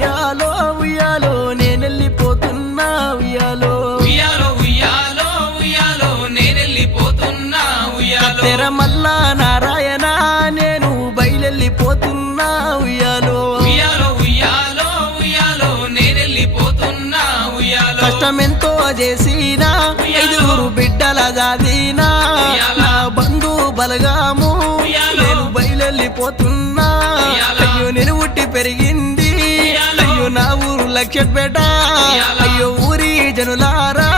ఉయ్యాలో ఉయ్యాలో నేనెళ్ళిపోతున్నా ఉయ్యాలో. ఉయ్యాలో ఉయ్యాలో ఉయ్యాలో నేనెళ్ళిపోతున్నా ఉయ్యాలో. మల్లా నారాయణ నేను బయలెళ్ళిపోతున్నా ఉయ్యాలో. ఉయ్యాలో ఉయ్యాలో ఉయ్యాలో నేనెళ్ళిపోతున్నా ఉయ్యాలో. కష్టమెంతో చేసినా ఐదుగురు బిడ్డల జాదినా నా బంధు బలగాము నేను బయలెళ్ళిపోతున్నా. అయ్యో నేను ఉట్టి పెరిగింది నా ఊరు లక్ష్యపేట అయ్యో ఊరి జనులారా.